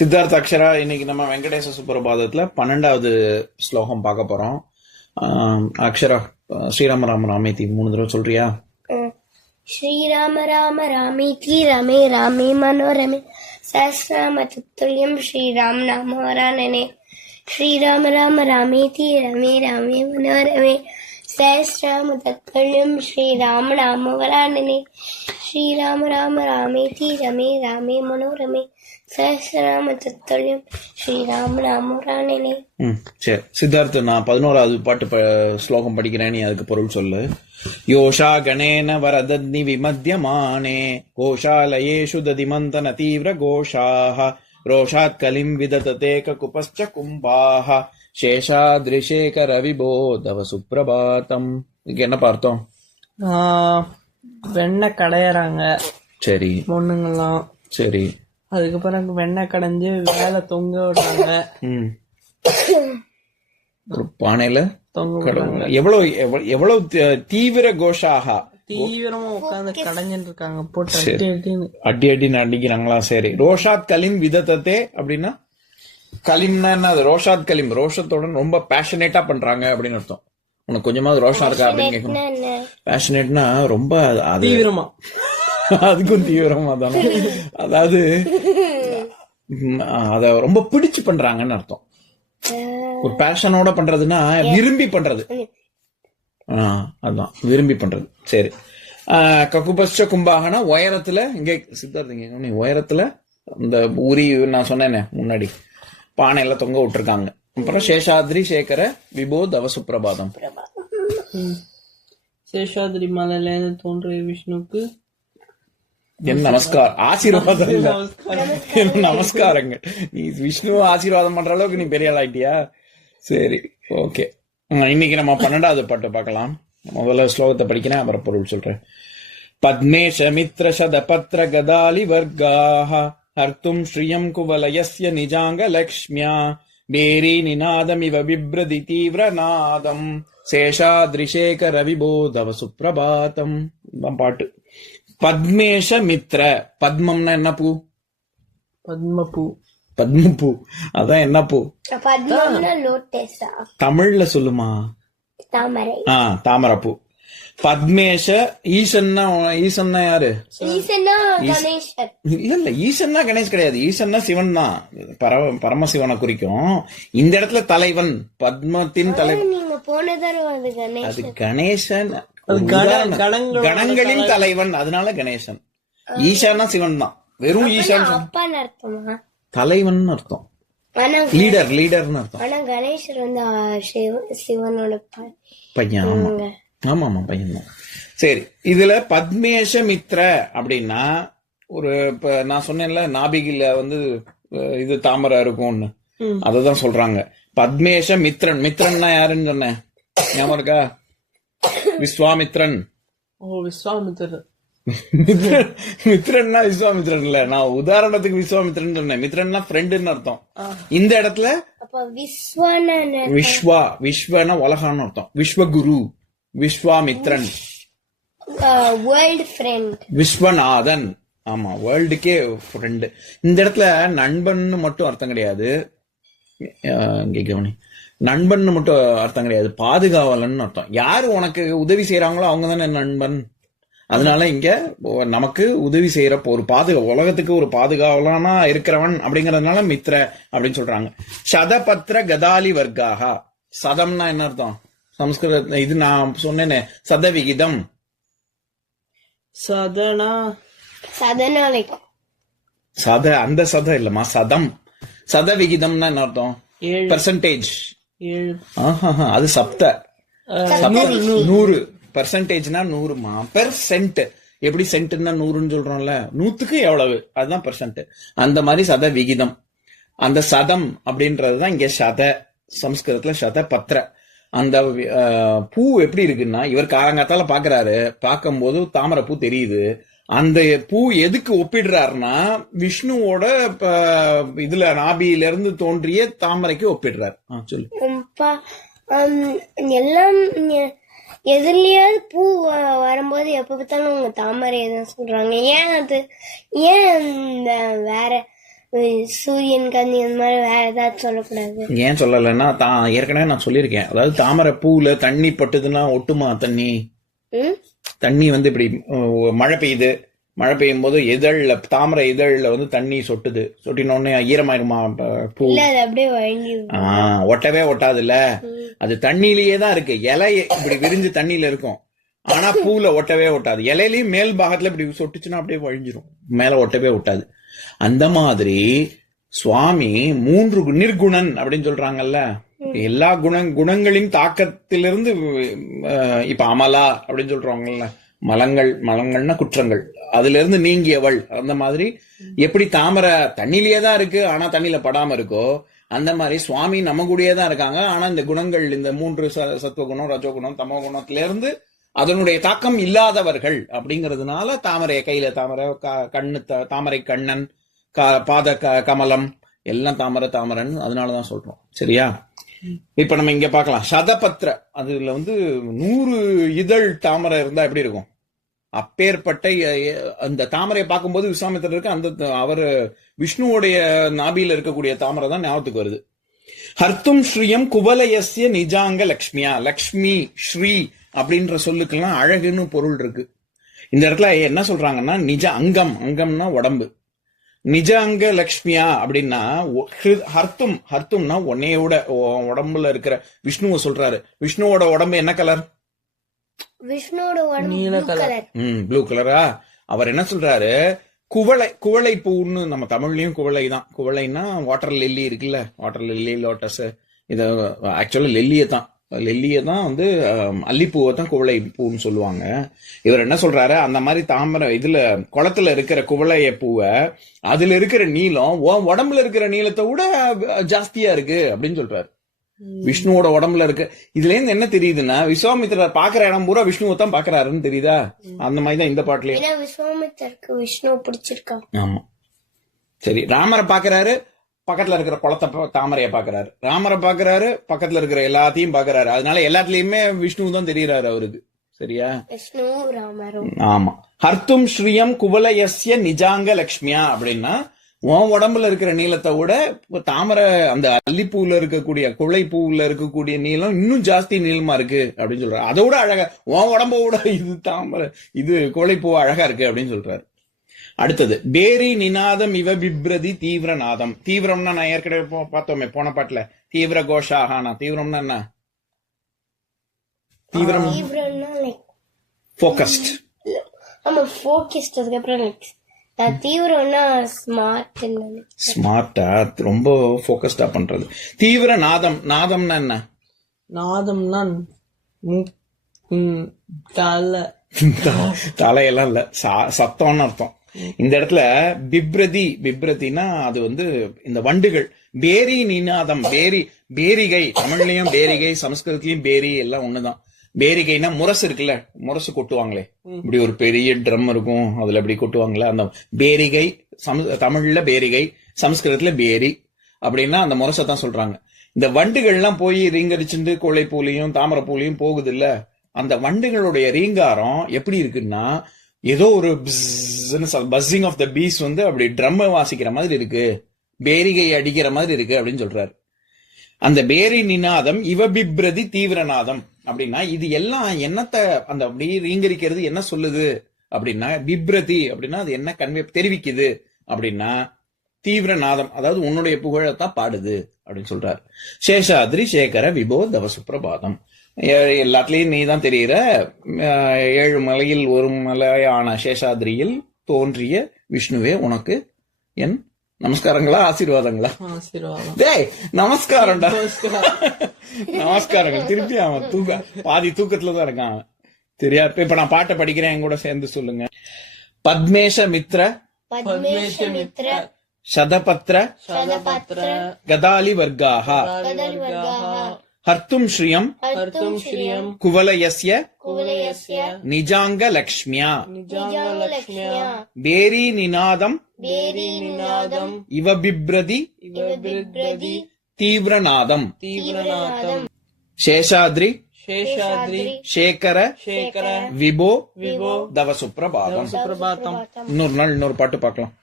சித்தார்த்த அக்ஷரா, இன்னைக்கு நம்ம வெங்கடேச சுப்ரபாதத்துல 12வது ஸ்லோகம் பார்க்க போறோம். அக்ஷரா, ஸ்ரீராம ராம ராமேதி 3 தடவை சொல்றியா? ஸ்ரீராம ராம ராமேதி ரமே ராமே மனோரமே சஹஸ்ரநாம தத்துல்யம் ஸ்ரீராம் நாம வரானனே. ஸ்ரீராம ராம ராமேதி ரமே ராமே மனோரமே சஹஸ்ரநாம தத்துல்யம் ஸ்ரீராம் நாம வரானனே. ஸ்ரீராம ராம ராமேதி ரமே ராமே மனோரமே சஹஸ்ரநாம தத்துல்யம் ஸ்ரீராம் நாம வரானனே. சரி சித்தார்த்த, நான் 11வது பாட்டு ஸ்லோகம் படிக்கிறேன், நீ அதுக்கு பொருள் சொல்லு. யோஷா கணேன வரதத்னி விமத்யமானே கோஷாலயேஷு ததிமந்தன தீவிர கோஷாஹ ரோஷாத் கலிம் விதததே ககுபஸ்ச கும்பாஹ சேஷாத்ரிசேகர விபோ தவ சுப்ரபாதம். இதுக்கு என்ன பார்த்தோம்? வெண்ணெய் கடையறாங்க. சரி. பொண்ணுங்கெல்லாம். சரி. அதுக்கு பிறகு வெண்ணெய் கடைஞ்சு வேலை தொங்க விடுறாங்க. ஒரு பானையில தொங்க விடுறாங்க. எவ்வளவு தீவிர கோஷாக தீவிரமா உட்காந்து கடைஞ்சிட்டு இருக்காங்க. போட்டு அடி அடின்னு அடிக்கிறாங்களா? சரி. ரோஷாத் கலிம் விதத்தே அப்படின்னா, கலிம்னா என்ன? ரோஷாத் கலிம், ரோஷத்தோட ரொம்ப பேஷனேட்டா பண்றாங்க அப்படின்னு அர்த்தம். உனக்கு கொஞ்சமாவது ரோஷம் இருக்கா அப்படின்னு கேட்கணும். பேஷனேட்னா ரொம்ப தீவிரமா, அதுக்கும் தீவிரமா தானே. அதாவது அத ரொம்ப பிடிச்சு பண்றாங்கன்னு அர்த்தம். ஒரு பேஷனோட பண்றதுன்னா விரும்பி பண்றது. அதான் விரும்பி பண்றது. சரி. ககுபஸ்ச கும்பாகனா உயரத்துல, இங்க சித்தார்த்தங்க உயரத்துல இந்த ஊரி நான் சொன்னேனே முன்னாடி, பானையில தொங்க விட்டுருக்காங்க. அப்புறம் சேஷாத்ரி சேகர விபோ தவ சுப்ரபாதம். சேஷாத்ரி மலையில இருந்து தோன்றிய விஷ்ணுக்கு என் நமஸ்கார், ஆசீர்வாதம் இல்ல, நமஸ்காரங்க. நீ விஷ்ணு ஆசீர்வாதம் பண்ற அளவுக்கு நீ பெரிய ஆள் ஆயிட்டியா? சரி, ஓகே. இன்னைக்கு நம்ம 12வது பாட்டு பார்க்கலாம். முதல்ல ஸ்லோகத்தை படிக்கிறேன், அப்புறம் பொருள் சொல்றேன். பத்மேஷ மித்ர சத பத்ர கதாலி வர்காஹ ஹர்த்தும் ஸ்ரீயம் குவலயஸ்ய நிஜாங்க லக்ஷ்மியா பேரி நிநாதமிவ பிப்ரதி தீவிர நாதம் சேஷாத்ரிசேகர விபோ தவ சுப்ரபாதம். பாட்டு. பத்மேஷ மித்ர, பத்மம்னா என்ன பூ? பத்மபூ. பத்மபூ, அதான் என்ன பூ? தமிழ்ல சொல்லுமா? தாமரை. தாமரைப்பூ. பத்மேஷ. ஈசன்னா, ஈசன்னா யாரு? இல்ல, ஈசன்னா கணேஷ் கிடையாது. ஈசன்னா சிவன் தான், பரமசிவனை குறிக்கும். இந்த இடத்துல தலைவன், பத்மத்தின் தலைவன். அது கணேசன், கணங்களின் தலைவன், அதனால கணேசன். ஈசானா சிவன் தான், வெறும் ஈசான் தலைவன் அர்த்தம். லீடர், லீடர்னு அர்த்தம். ஆனா கணேசர் வந்து சிவனோட பையன். ஆமா ஆமா, பையன் தான். சரி. இதுல பத்மேஷ மித்ர அப்படின்னா, ஒரு இப்ப நான் சொன்னேன்ல நாபிகில வந்து இது தாமரை இருக்கும்னு, அததான் சொல்றாங்க. பத்மேஷ மித்ரன். மித்ரன்னா யாருன்னு சொன்னேன், ஞாபகம் இருக்கா? விஸ்வாமித்ரன். விஸ்வாமித்ரன். மித்ரன்னா விஸ்வாமித்ரன் இல்ல, நான் உதாரணத்துக்கு விஸ்வாமித்ரன் சொன்னேன். மித்ரன்னா ஃப்ரெண்டுன்னு அர்த்தம். இந்த இடத்துல விஸ்வா, விஸ்வனா உலகான்னு அர்த்தம். Vishwaguru, Vishwamitra, world friend, Viswanathan. ஆமா, வேர்ல்டுக்கே ஃப்ரெண்டு. இந்த இடத்துல நண்பன் மட்டும் அர்த்தம் கிடையாது. இங்க கவனி, நண்பன் மட்டும் அர்த்தம் கிடையாது, பாதுகாவலன் அர்த்தம். யாரு உனக்கு உதவி செய்யறாங்களோ அவங்க தானே நண்பன். அதனால இங்க நமக்கு உதவி செய்யற ஒரு உலகத்துக்கு ஒரு பாதுகாவலானா இருக்கிறவன் அப்படிங்கறதுனால மித்ர அப்படின்னு சொல்றாங்க. சதபத்ர கதாலி வர்க்காக. சதம்னா என்ன அர்த்தம்? சமஸ்கிருத இது நான் சொன்னேனே, சதவிகிதம். சதனா, சத, அந்த சத இல்லமா, சதம். சதவிகிதம்னா என்ன அர்த்தம்? பெர்சன்டேஜ். அது சப்த, 100. பெர்சன்டேஜ்னா 100மா. பெர்சென்ட், எப்படி சென்ட்னா 100ன்னு சொல்றோம்ல, 100க்கு எவ்வளவு, அதுதான் பெர்சென்ட். அந்த மாதிரி சத விகிதம். அந்த சதம் அப்படின்றதுதான் இங்க சத, சம்ஸ்கிருதத்துல சத பத்ர. அந்த பூ எப்படி இருக்குன்னா, இவர் காலங்காத்தால பாக்குறாரு, பார்க்கும்போது தாமரை பூ தெரியுது. அந்த பூ எதுக்கு ஒப்பிடுறாருன்னா, விஷ்ணுவோட இதுல நாபியில இருந்து தோன்றிய தாமரைக்கு ஒப்பிடுறாரு. சொல்லு. எல்லாம் எதுலயாவது பூ வரும்போது எப்ப பார்த்தாலும் உங்க தாமரை தான் சொல்றாங்க. ஏன் அது, ஏன் இந்த வேற சூரியன் கண்ணி அந்த மாதிரி வேற ஏதாவது சொல்லக்கூடாது. ஏன் சொல்லலைன்னா ஏற்கனவே நான் சொல்லியிருக்கேன். அதாவது தாமரை பூல தண்ணி பட்டுதுன்னா ஒட்டுமா தண்ணி? தண்ணி வந்து இப்படி மழை பெய்யுது, மழை பெய்யும் போது தாமரை இதழ்ல வந்து தண்ணி சொட்டினோடனே ஈரமாயிருமா பூ? இல்ல அது அப்படியே வழங்கிடும். ஒட்டவே ஒட்டாதுல்ல. அது தண்ணியிலேயே தான் இருக்கு. இலை இப்படி விரிஞ்சு தண்ணியில இருக்கும், ஆனா பூல ஒட்டவே ஒட்டாது. இலையிலயும் மேல் பாகத்துல இப்படி சொட்டுச்சுன்னா அப்படியே வழிஞ்சிரும், மேல ஒட்டவே ஒட்டாது. அந்த மாதிரி சுவாமி 3 நிர்குணன் அப்படின்னு சொல்றாங்கல்ல. எல்லா குணங்களின் தாக்கத்திலிருந்து இப்ப அமலா அப்படின்னு சொல்றாங்கல்ல, மலங்கள்னா குற்றங்கள், அதுல இருந்து நீங்கியவள். அந்த மாதிரி எப்படி தாமரை தண்ணிலேயே தான் இருக்கு ஆனா தண்ணியில படாம இருக்கோ, அந்த மாதிரி சுவாமி நம்ம கூடயே தான் இருக்காங்க. ஆனா இந்த குணங்கள், இந்த 3 சத்துவகுணம், ரஜோகுணம், தமோ குணத்தில இருந்து அதனுடைய தாக்கம் இல்லாதவர்கள் அப்படிங்கறதுனால தாமரை கையில தாமரை, கண்ணு தாமரை கண்ணன், பாத கமலம் எல்லாம் தாமரைன்னு அதனாலதான் சொல்றோம். சரியா? இப்ப நம்ம இங்க பாக்கலாம் சதபத்ர. அதுல வந்து 100 இதழ் தாமரை இருந்தா எப்படி இருக்கும்? அப்பேற்பட்ட அந்த தாமரையை பார்க்கும்போது விஸ்வாமித்திரருக்கு அந்த அவர் விஷ்ணுவோடைய நாபியில இருக்கக்கூடிய தாமரை தான் ஞாபகத்துக்கு வருது. ஹர்த்தும் ஸ்ரீயம் குவலயஸ்ய நிஜாங்க லக்ஷ்மியா. லக்ஷ்மி ஸ்ரீ அப்படின்ற சொல்லுக்கெல்லாம் அழகுன்னு பொருள் இருக்கு. இந்த இடத்துல என்ன சொல்றாங்கன்னா நிஜ அங்கம்னா உடம்பு. நிஜ அங்க லக்ஷ்மியா அப்படின்னா ஹர்த்தும்னா உன்னையோட உடம்புல இருக்கிற விஷ்ணுவை சொல்றாரு. விஷ்ணுவோட உடம்பு என்ன கலர்? விஷ்ணுவோட உடம்பு ப்ளூ கலரா? அவர் என்ன சொல்றாரு? குவளை பூன்னு, நம்ம தமிழ்லயும் குவளை தான். குவளைன்னா வாட்டர் லில்லி இருக்குல்ல, வாட்டர் லில்லி, லோட்டஸ். இது ஆக்சுவலா லெல்லியை தான் வந்து அல்லிப்பூவை தான் குவளை பூன்னு சொல்லுவாங்க. இவர் என்ன சொல்றாரு, அந்த மாதிரி தாமரை இதுல குளத்துல இருக்கிற குவளைய பூவை அதுல இருக்கிற நீளம் உடம்புல இருக்கிற நீளத்தை விட ஜாஸ்தியா இருக்கு அப்படின்னு சொல்றாரு. விஷ்ணுவோட உடம்புல இருக்கு. இதுல இருந்து என்ன தெரியுதுன்னா, விஸ்வாமித்திரர் பாக்குற இடம் பூரா விஷ்ணுவை தான் பாக்குறாருன்னு தெரியுதா? அந்த மாதிரிதான் இந்த பாட்டுலயே விஸ்வாமித்திரருக்கு விஷ்ணு பிடிச்சிருக்கா. ஆமா, சரி. ராமரை பாக்குறாரு, பக்கத்துல இருக்கிற குளத்தை தாமரைய பாக்குறாரு. ராமரை பாக்குறாரு, பக்கத்துல இருக்கிற எல்லாத்தையும் பாக்குறாரு. அதனால எல்லாத்துலயுமே விஷ்ணு தான் தெரியுறாரு அவருக்கு. சரியா? விஷ்ணு ராமரும். ஆமா. ஹர்த்தும் ஸ்ரீயம் குவலயஸ்ய நிஜாங்க லக்ஷ்மியா அப்படின்னா உன் உடம்புல இருக்கிற நீளத்தை விட தாமரை அந்த அல்லிப்பூல இருக்கக்கூடிய குவளை பூவுல இருக்கக்கூடிய நீளம் இன்னும் ஜாஸ்தி நீளமா இருக்கு அப்படின்னு சொல்றாரு. அதோட அழகா உன் உடம்போட இது தாமரை இது குவளை பூ அழகா இருக்கு அப்படின்னு சொல்றாரு. அடுத்தது பேரி நிநாதம் இவ பிப்ரதி தீவிர நாதம். தீவிரம்னா நான் ஏற்கனவே பார்த்தோமே போன பாட்டுல, தீவிர கோஷாகானா. தீவிரம்னா என்ன? தீவிரம் ஃபோக்கஸ்ட். ஆமா, ஃபோக்கஸ்ட். அதுக்கப்புறம் தீவிரம்னா ஸ்மார்ட்டா, ரொம்ப ஃபோக்கஸ்டா பண்றது. தீவிர நாதம்னா என்ன? நாதம்னா தலையெல்லாம் இல்ல, சத்தம்னு அர்த்தம். இந்த இடத்துல பிப்ரதினா அது வந்து இந்த வண்டுகள். பேரி நிநாதம், பேரிகை. தமிழ்லயும் பேரிகை, சமஸ்கிருதத்திலயும் பேரி, எல்லாம் ஒண்ணுதான். பேரிகைனா முரசு இருக்குல்ல, முரசு கொட்டுவாங்களே, இப்படி ஒரு பெரிய ட்ரம் இருக்கும், அதுல இப்படி கொட்டுவாங்களே, அந்த பேரிகை. தமிழ்ல பேரிகை, சமஸ்கிருதத்துல பேரி அப்படின்னா அந்த முரசை தான் சொல்றாங்க. இந்த வண்டுகள்லாம் போய் ரீங்கரிச்சுட்டு கோழை பூலையும் தாமரை பூலையும் போகுது இல்ல, அந்த வண்டுகளுடைய ரீங்காரம் எப்படி இருக்குன்னா ஏதோ ஒரு பஸ்ஸிங் ஆஃப் த பீஸ் வந்து அப்படி ட்ரம் வாசிக்கிற மாதிரி இருக்கு, பேரிகை அடிக்கிற மாதிரி இருக்கு அப்படின்னு சொல்றாரு. அந்த பேரி நிநாதம் இவ பிப்ரதி தீவிரநாதம் அப்படின்னா இது எல்லாம் என்னத்தை அந்த அப்படி ரீங்கரிக்கிறது என்ன சொல்லுது அப்படின்னா, பிப்ரதி அப்படின்னா அது என்ன தெரிவிக்குது அப்படின்னா தீவிரநாதம், அதாவது உன்னுடைய புகழத்தான் பாடுது அப்படின்னு சொல்றாரு. சேஷாத்ரி சேகர விபோ தவ சுப்பிரபாதம். எல்லாத்துலயும் நீ தான் தெரிகிற 7 மலையில் ஒரு மலையான சேஷாத்ரியில் தோன்றிய விஷ்ணுவே உனக்கு என் நமஸ்காரங்களா ஆசீர்வாதங்களா? டேய் நமஸ்காரம்டா, நமஸ்காரங்கள். திருப்பி அவன் பாதி தூக்கத்துலதான் இருக்கான் சரியா? இப்ப நான் பாட்டை படிக்கிறேன், என் கூட சேர்ந்து சொல்லுங்க. பத்மேஷ மித்ர சதபத்ர கதாலி வர்காஹா ஹர்த்தும் ஸ்ரீயம் குவலயஸ்ய நிஜாங்க லக்ஷ்மியா பேரி நிநாதம் இவ பிப்ரதி தீவிரநாதம் சேஷாத்ரி சேகர விபோ தவ சுப்பிரபாதம். இன்னொரு நாள் இன்னொரு பாட்டு பார்க்கலாம்.